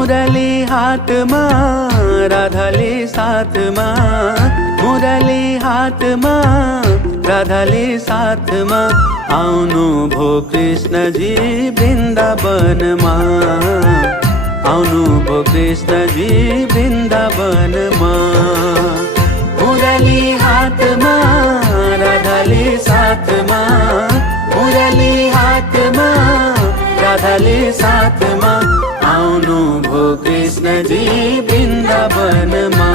मुरली हातमा राधाले साथमा, मुरली हातमा राधाले साथमा, आउनु भो कृष्णजी वृन्दावनमा, आउनु भो कृष्णजी वृन्दावनमा। मुरली हातमा राधाले साथमा, मुरली हातमा राधाले साथमा, आउनु भो कृष्णजी वृन्दावनमा।